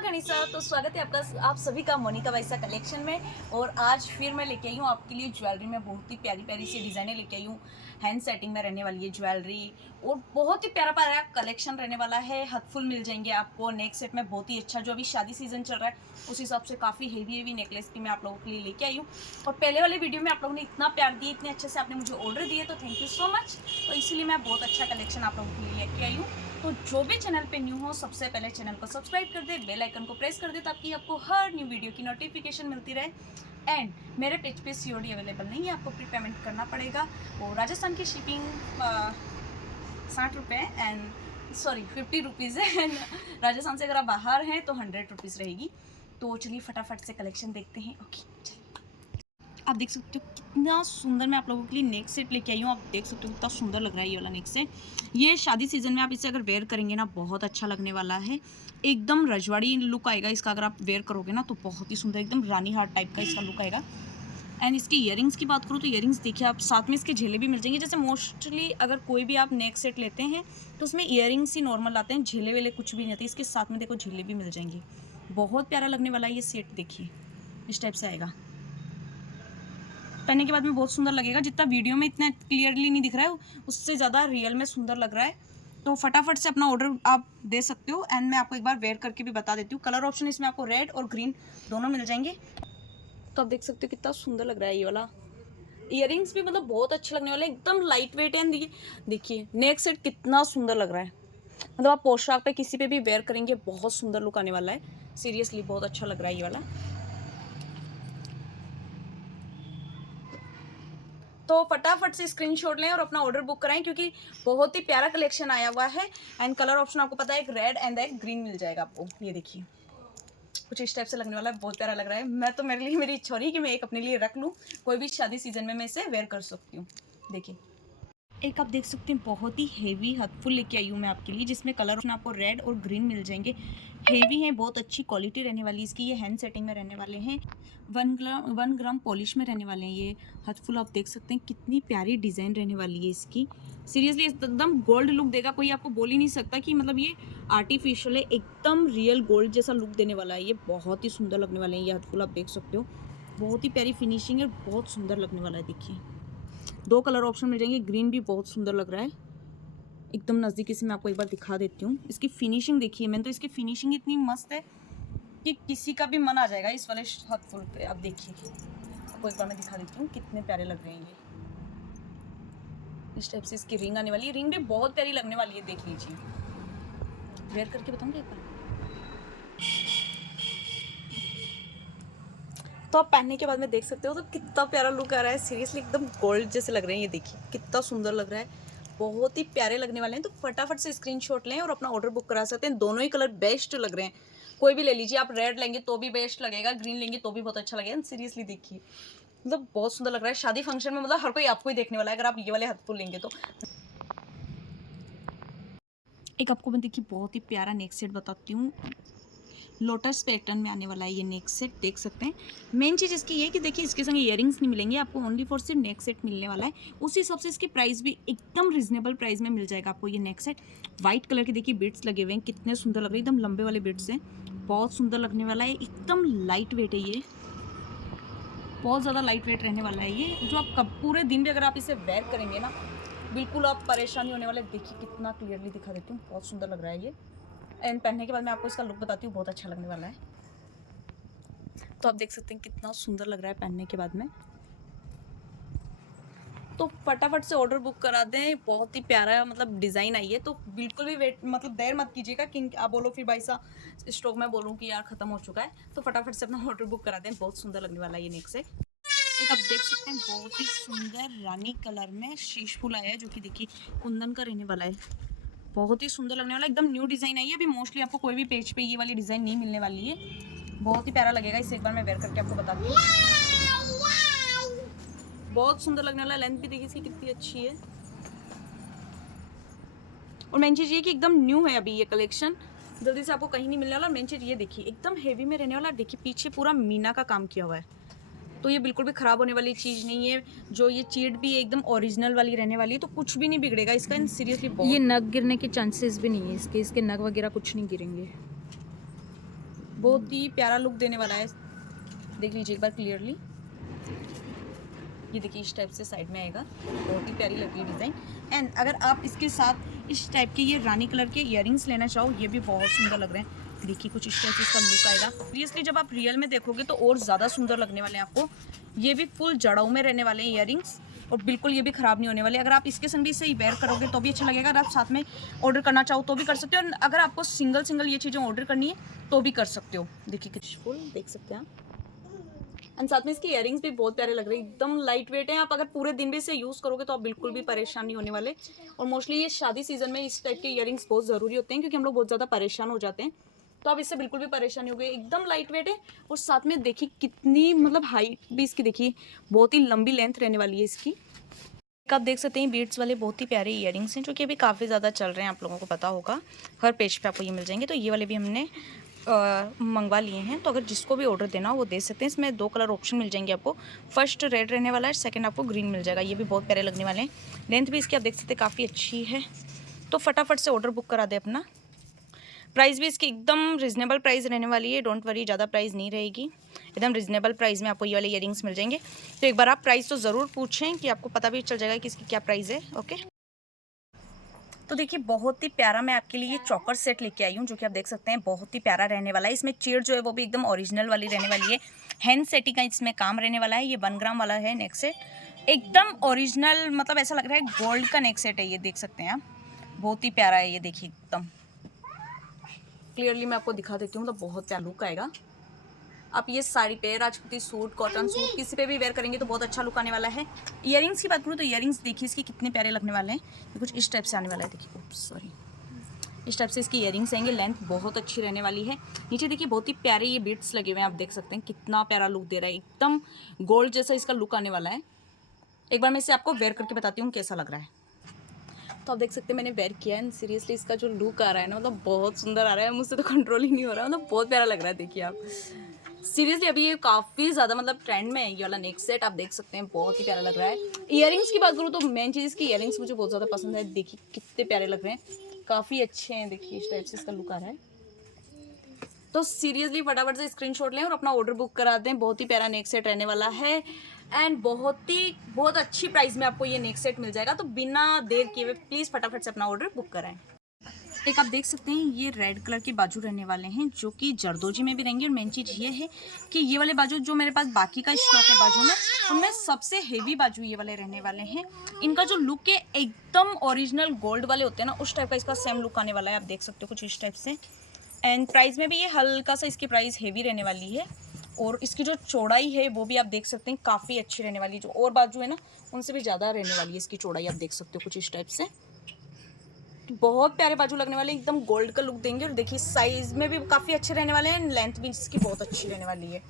गणिसा। तो स्वागत है आपका आप सभी का मोनिका वैसा कलेक्शन में। और आज फिर मैं लेके आई हूँ आपके लिए ज्वेलरी में बहुत ही प्यारी प्यारी सी डिज़ाइनें लेके आई हूँ। हैंड सेटिंग में रहने वाली है ज्वेलरी और बहुत ही प्यारा प्यारा कलेक्शन रहने वाला है। हथफुल मिल जाएंगे आपको। नेक सेट में बहुत ही अच्छा, जो अभी शादी सीजन चल रहा है उस हिसाब से काफ़ी हेवी नेकलेस भी मैं आप लोगों के लिए लेके आई हूँ। और पहले वाले वीडियो में आप लोगों ने इतना प्यार दिया, इतने अच्छे से आपने मुझे ऑर्डर दिए, तो थैंक यू सो मच। तो इसीलिए मैं बहुत अच्छा कलेक्शन आप लोगों के लिए लेके आई हूँ। तो जो भी चैनल पे न्यू हो सबसे पहले चैनल को सब्सक्राइब कर दे, बेल आइकन को प्रेस कर दे ताकि आपको हर न्यू वीडियो की नोटिफिकेशन मिलती रहे। एंड मेरे पेज पे सीओडी अवेलेबल नहीं है, आपको प्री पेमेंट करना पड़ेगा। और राजस्थान की शिपिंग 60 रुपये एंड सॉरी 50 रुपीज़ है। एंड राजस्थान से अगर आप बाहर हैं तो 100 रुपीज़ रहेगी। तो चलिए फटाफट से कलेक्शन देखते हैं। ओके चलिए, आप देख सकते हो कितना सुंदर मैं आप लोगों के लिए नेक सेट लेके आई हूँ। आप देख सकते हो कितना सुंदर लग रहा है ये वाला नेक सेट। ये शादी सीजन में आप इसे अगर वेयर करेंगे ना बहुत अच्छा लगने वाला है। एकदम रजवाड़ी लुक आएगा इसका अगर आप वेयर करोगे ना, तो बहुत ही सुंदर एकदम रानी हार टाइप का इसका लुक आएगा। एंड इसकी ईयरिंग्स की बात करूँ तो ईयरिंग्स देखिए आप, साथ में इसके झेले भी मिल जाएंगे। जैसे मोस्टली अगर कोई भी आप नेक सेट लेते हैं तो उसमें ईयरिंग्स ही नॉर्मल आते हैं, झेले वेले कुछ भी नहीं आते। इसके साथ में देखो झेले भी मिल जाएंगे। बहुत प्यारा लगने वाला है ये सेट। देखिए इस टाइप से आएगा। पहनने के बाद में बहुत सुंदर लगेगा। जितना वीडियो में इतना क्लियरली नहीं दिख रहा है उससे ज़्यादा रियल में सुंदर लग रहा है। तो फटाफट से अपना ऑर्डर आप दे सकते हो। एंड मैं आपको एक बार वेयर करके भी बता देती हूँ। कलर ऑप्शन इसमें आपको रेड और ग्रीन दोनों मिल जाएंगे। तो आप देख सकते हो कितना सुंदर लग रहा है ये वाला। ईयरिंग्स भी मतलब बहुत अच्छे लगने वाले, एकदम लाइट वेट है। देखिए नेक सेट कितना सुंदर लग रहा है। मतलब आप पोशाक पे किसी पे भी वेयर करेंगे बहुत सुंदर लुक आने वाला है। सीरियसली बहुत अच्छा लग रहा है ये वाला। तो फटाफट से स्क्रीनशॉट लें और अपना ऑर्डर बुक कराएं क्योंकि बहुत ही प्यारा कलेक्शन आया हुआ है। एंड कलर ऑप्शन आपको पता है, एक रेड एंड एक ग्रीन मिल जाएगा आपको। ये देखिए कुछ इस टाइप से लगने वाला है, बहुत प्यारा लग रहा है। मैं तो मेरे लिए मेरी इच्छा हो रही है कि मैं एक अपने लिए रख लूँ, कोई भी शादी सीजन में मैं इसे वेयर कर सकती हूँ। देखिए एक आप देख सकते हैं बहुत ही हेवी हथफुल लेके आई हूँ मैं आपके लिए, जिसमें कलर ऑप्शन आपको रेड और ग्रीन मिल जाएंगे। हेवी है, बहुत अच्छी क्वालिटी रहने वाली इसकी। ये हैंड सेटिंग में रहने वाले हैं। 1 ग्राम पॉलिश में रहने वाले हैं ये हथफुल। आप देख सकते हैं कितनी प्यारी डिज़ाइन रहने वाली है इसकी। सीरियसली एकदम गोल्ड लुक देगा। कोई आपको बोल ही नहीं सकता कि मतलब ये आर्टिफिशियल है, एकदम रियल गोल्ड जैसा लुक देने वाला है ये। बहुत ही सुंदर लगने वाले हैं ये हथफुल। आप देख सकते हो बहुत ही प्यारी फिनिशिंग है, बहुत सुंदर लगने वाला है। देखिए 2 कलर ऑप्शन मिल जाएंगे। ग्रीन भी बहुत सुंदर लग रहा है। एकदम नज़दीकी से मैं आपको एक बार दिखा देती हूँ। इसकी फिनिशिंग देखिए, मैंने तो इसकी फिनिशिंग इतनी मस्त है कि किसी का भी मन आ जाएगा इस वाले हथफुल पे। आप देखिए आपको एक बार मैं दिखा देती हूँ कितने प्यारे लग रहे हैं ये। इस टाइप से इसकी रिंग आने वाली है। रिंग भी बहुत प्यारी लगने वाली है, देख लीजिए। वेयर करके बताऊँगी एक बार। तो आप पहनने के बाद में देख सकते हो तो कितना प्यारा लुक आ रहा है। सीरियसली एकदम गोल्ड जैसे लग रहे हैं। ये देखिए कितना सुंदर लग रहा है, बहुत ही प्यारे लगने वाले हैं। तो फटाफट से स्क्रीनशॉट लें और अपना ऑर्डर बुक करा सकते हैं। दोनों ही कलर बेस्ट लग रहे हैं, कोई भी ले लीजिए। आप रेड लेंगे तो भी बेस्ट लगेगा, ग्रीन लेंगे तो भी बहुत अच्छा लगेगा। सीरियसली देखिए मतलब बहुत सुंदर लग रहा है। शादी फंक्शन में मतलब हर कोई आपको ही देखने वाला है अगर आप ये वाले हथफुल लेंगे तो। एक आपको मैं देखिए बहुत ही प्यारा नेक सेट बताती हूँ। लोटस पैटर्न में आने वाला है ये नेक सेट, देख सकते हैं। मेन चीज़ इसकी ये है कि देखिए इसके संग ईयरिंग्स नहीं मिलेंगे आपको, ओनली फॉर सिर्फ नेक सेट मिलने वाला है। उसी हिसाब से इसकी प्राइस भी एकदम रिजनेबल प्राइस में मिल जाएगा आपको ये नेक सेट। वाइट कलर के देखिए बीड्स लगे हुए हैं, कितने सुंदर लग रहे हैं। एकदम लंबे वाले बीड्स हैं, बहुत सुंदर लगने वाला है। एकदम लाइट वेट है ये, बहुत ज़्यादा लाइट वेट रहने वाला है ये। जो आप कब पूरे दिन भी अगर आप इसे वेयर करेंगे ना बिल्कुल आप परेशानी होने वाले। देखिए कितना क्लियरली दिखा देती हूँ, बहुत सुंदर लग रहा है ये। एंड पहनने के बाद मैं आपको इसका लुक बताती हूँ, बहुत अच्छा लगने वाला है। तो आप देख सकते हैं कितना सुंदर लग रहा है पहनने के बाद में। तो फटाफट से ऑर्डर बुक करा दें, बहुत ही प्यारा मतलब डिज़ाइन आई है। तो बिल्कुल भी वेट मतलब देर मत कीजिएगा कि आप बोलो फिर भाई सा स्टॉक में बोलूँ कि यार ख़त्म हो चुका है। तो फटाफट से अपना ऑर्डर बुक करा दें, बहुत सुंदर लगने वाला है ये नेक से। एक आप देख सकते हैं बहुत ही सुंदर रानी कलर में शीश फूल आया है, जो कि देखिए कुंदन का रहने वाला है। बहुत ही सुंदर लगने वाला, एकदम न्यू डिज़ाइन आई है। अभी मोस्टली आपको कोई भी पेज पे ये वाली डिज़ाइन नहीं मिलने वाली है। बहुत ही प्यारा लगेगा। इसे एक बार मैं वेयर करके आपको बताती हूँ। बहुत सुंदर लगने वाला, लेंथ भी देखिए इसकी कितनी अच्छी है। और मेन चीज़ ये कि एकदम न्यू है अभी ये कलेक्शन, जल्दी से आपको कहीं नहीं मिलने वाला। मेन चीज़ ये देखिए एकदम हेवी में रहने वाला। देखिए पीछे पूरा मीना का काम किया हुआ है, तो ये बिल्कुल भी ख़राब होने वाली चीज़ नहीं है। जो ये चीट भी है एकदम ओरिजिनल वाली रहने वाली है, तो कुछ भी नहीं बिगड़ेगा इसका। सीरियसली ये नग गिरने के चांसेस भी नहीं है इसके नग वगैरह कुछ नहीं गिरेंगे। बहुत ही प्यारा लुक देने वाला है, देख लीजिए एक बार क्लियरली। ये देखिए इस टाइप से साइड में आएगा, बहुत ही प्यारी लगी डिज़ाइन। एंड अगर आप इसके साथ इस टाइप के ये रानी कलर के इयररिंग्स लेना चाहो, ये भी बहुत सुंदर लग रहे हैं। देखिए कुछ इस टाइप से इसका लुक आएगा। सीरियसली जब आप रियल में देखोगे तो और ज़्यादा सुंदर लगने वाले हैं आपको। ये भी फुल जड़ों में रहने वाले हैं इयररिंग्स, और बिल्कुल ये भी ख़राब नहीं होने वाले। अगर आप इसके संग भी इसे वेयर करोगे तो भी अच्छा लगेगा। अगर आप साथ में ऑर्डर करना चाहो तो भी कर सकते हो, और अगर आपको सिंगल सिंगल ये चीज़ें ऑर्डर करनी है तो भी कर सकते हो। देखिए कुछ फुल देख सकते हैं आप। एंड साथ में इसके इयररिंग्स भी बहुत प्यारे लग रहे हैं, एकदम लाइट वेट है। आप अगर पूरे दिन भी इसे यूज़ करोगे तो आप बिल्कुल भी परेशान नहीं होने वाले। और मोस्टली ये शादी सीजन में इस टाइप के इयररिंग्स बहुत ज़रूरी होते हैं, क्योंकि हम लोग बहुत ज़्यादा परेशान हो जाते हैं। तो आप इससे बिल्कुल भी परेशान नहीं होगे, एकदम लाइट वेट है। और साथ में देखिए कितनी मतलब हाइट भी इसकी, देखिए बहुत ही लंबी लेंथ रहने वाली है इसकी। आप देख सकते हैं बीड्स वाले बहुत ही प्यारे इयररिंग्स हैं, जो कि अभी काफ़ी ज़्यादा चल रहे हैं, आप लोगों को पता होगा। हर पेज पे आपको ये मिल जाएंगे। तो ये वाले भी हमने मंगवा लिए हैं। तो अगर जिसको भी ऑर्डर देना हो वो दे सकते हैं। इसमें 2 कलर ऑप्शन मिल जाएंगे आपको। फर्स्ट रेड रहने वाला है, सेकंड आपको ग्रीन मिल जाएगा। ये भी बहुत प्यारे लगने वाले हैं। लेंथ भी इसकी आप देख सकते हैं काफ़ी अच्छी है। तो फटाफट से ऑर्डर बुक करा दे अपना। प्राइस भी इसकी एकदम रिजनेबल प्राइस रहने वाली है, डोंट वरी, ज़्यादा प्राइस नहीं रहेगी। एकदम रिजनेबल प्राइस में आपको ये वाले इयररिंग्स मिल जाएंगे। तो एक बार आप प्राइस तो ज़रूर पूछें, कि आपको पता भी चल जाएगा कि इसकी क्या प्राइस है। ओके, तो देखिए बहुत ही प्यारा मैं आपके लिए चॉकर सेट लेके आई हूँ, जो कि आप देख सकते हैं बहुत ही प्यारा रहने वाला है। इसमें चेयर जो है वो भी एकदम ओरिजिनल वाली रहने वाली है। हैंड सेटिंग का इसमें काम रहने वाला है। ये 1 ग्राम वाला है नेक सेट, एकदम ओरिजिनल, मतलब ऐसा लग रहा है गोल्ड का नेक सेट है। ये देख सकते हैं आप, बहुत ही प्यारा है। ये देखिए एकदम क्लियरली मैं आपको दिखा देती हूँ, तो बहुत प्यारा लुक आएगा। आप ये साड़ी पे, राजपूती सूट, कॉटन सूट, किसी पे भी वेयर करेंगे तो बहुत अच्छा लुक आने वाला है। इयररिंग्स की बात करूँ तो इयररिंग्स देखिए इसके कितने प्यारे लगने वाले हैं। ये कुछ इस टाइप से आने वाला है, देखिए सॉरी, इस टाइप से इसकी इयररिंग्स आएंगे। लेंथ बहुत अच्छी रहने वाली है। नीचे देखिए बहुत ही प्यारे ये बीट्स लगे हुए हैं, आप देख सकते हैं कितना प्यारा लुक दे रहा है, एकदम गोल्ड जैसा इसका लुक आने वाला है। एक बार मैं इसे आपको वेयर करके बताती हूँ कैसा लग रहा है। तो आप देख सकते हैं मैंने वेयर किया है, सीरियसली इसका जो लुक आ रहा है ना, मतलब बहुत सुंदर आ रहा है। मुझसे तो कंट्रोल ही नहीं हो रहा, मतलब बहुत प्यारा लग रहा है। देखिए आप, सीरियसली अभी ये काफ़ी ज़्यादा मतलब ट्रेंड में है ये वाला नेक सेट, आप देख सकते हैं बहुत ही प्यारा लग रहा है। इयररिंग्स की बात करूँ तो मेन चीज़ इसकी इयररिंग्स मुझे बहुत ज़्यादा पसंद है। देखिए कितने प्यारे लग रहे हैं, काफ़ी अच्छे हैं। देखिए इस टाइप से इसका लुक आ रहा है। तो सीरियसली फटाफट से स्क्रीनशॉट लें और अपना ऑर्डर बुक करा दें। बहुत ही प्यारा नेक सेट रहने वाला है, एंड बहुत अच्छी प्राइस में आपको ये नेक सेट मिल जाएगा। तो बिना देर किए हुए प्लीज़ फटाफट से अपना ऑर्डर बुक कराएं। एक आप देख सकते हैं ये रेड कलर के बाजू रहने वाले हैं, जो कि जरदोजी में भी रहेंगे। और मेन चीज़ ये है कि ये वाले बाजू जो मेरे पास बाकी का स्टॉक है बाजू में, उनमें सबसे हेवी बाजू ये वाले रहने वाले हैं। इनका जो लुक है एकदम ओरिजिनल गोल्ड वाले होते हैं ना, उस टाइप का इसका सेम लुक आने वाला है। आप देख सकते हो कुछ इस टाइप से। एंड प्राइस में भी ये हल्का सा इसकी प्राइस हेवी रहने वाली है। और इसकी जो चौड़ाई है वो भी आप देख सकते हैं काफ़ी अच्छी रहने वाली है। जो और बाजू है ना उनसे भी ज़्यादा रहने वाली है इसकी चौड़ाई, आप देख सकते हो कुछ इस टाइप से। बहुत प्यारे बाजू लगने वाले, एकदम गोल्ड का लुक देंगे। और देखिए साइज में भी काफ़ी अच्छे रहने वाले हैं, लेंथ भी इसकी बहुत अच्छी रहने वाली है।